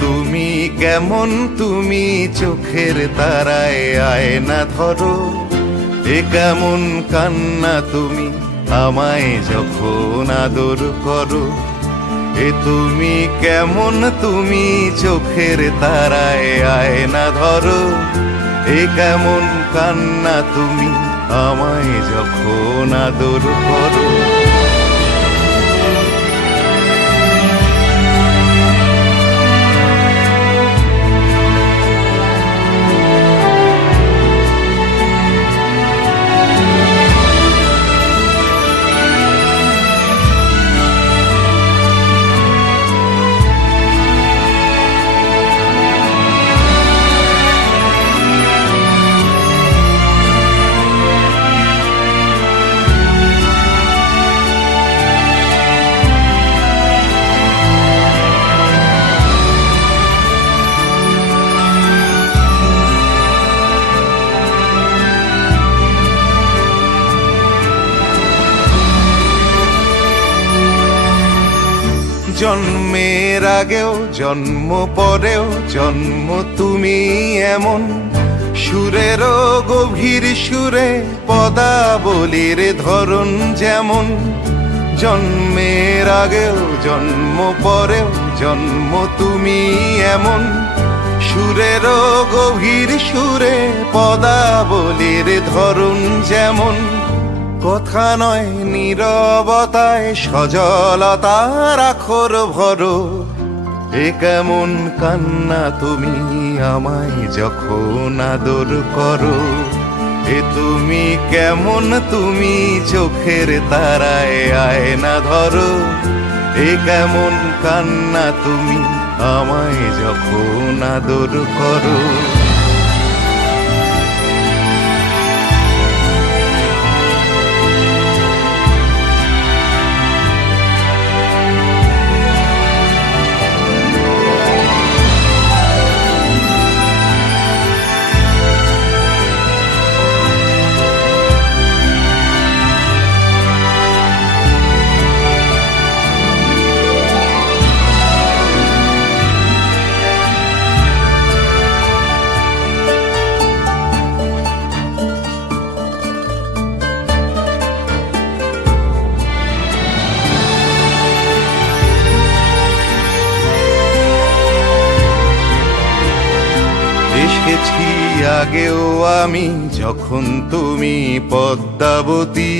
তুমি কেমন, তুমি চোখের তারায় আয়না ধরো। এ কেমন কান্না তুমি আমায় যখন আদর করো। তুমি কেমন, তুমি চোখের তারায় আয়না ধরো। এ কেমন কান্না তুমি আমায় যখন আদর করো। জন্মের আগেও জন্ম পরেও জন্ম তুমি এমন, সুরেরও গভীর সুরে পদাবলীর ধরন যেমন। জন্মের আগেও জন্ম পরেও জন্ম তুমি এমন, সুরেরও গভীর সুরে পদাবলীর ধরন যেমন। কথা নয় নীরবতায় সজলতার আখর ভরো। এ কেমন কান্না তুমি আমায় যখন আদর করো। তুমি কেমন, তুমি চোখের তারায় আয়না ধরো। এ কেমন কান্না তুমি আমায় যখন আদর করো। এসেছি আগেও আমি যখন তুমি পদ্মাবতী।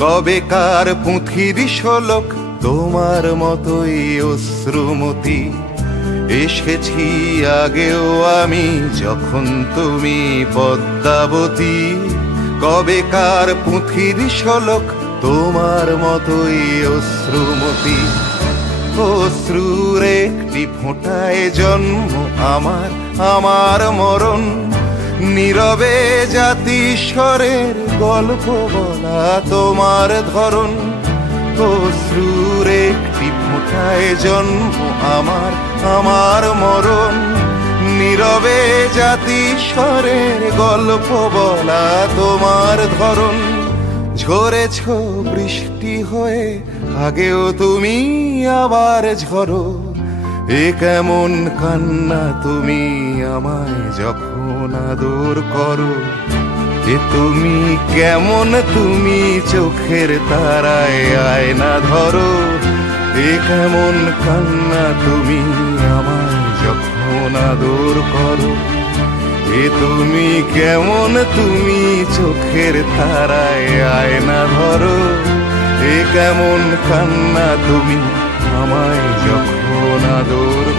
কবেকার পুঁথির শোলক তোমার মতোই অশ্রুমতি। এসেছি আগেও আমি যখন তুমি পদ্মাবতী। কবেকার পুঁথির শোলক তোমার মতোই অশ্রুমতি। অশ্রুর একটি ফোঁটায় জন্ম আমার, আমার মরণ। নীরবে জাতিস্বরের গল্প বলা তোমার ধরন। অশ্রুর একটি ফোঁটায় জন্ম আমার, আমার মরণ। নীরবে জাতিস্বরের গল্প বলা তোমার ধরন। ঝরেছ বৃষ্টি হয়ে আগেও তুমি আবার ঝরো। এ কেমন কান্না তুমি আমায় যখন আদর করো। তুমি কেমন, তুমি চোখের তারায় আয়না ধরো। এ কেমন কান্না তুমি আমায় যখন আদর করো। তুমি কেমন, তুমি চোখের তারায় আয়না ধরো। এ কেমন কান্না তুমি আমায় যখন আদর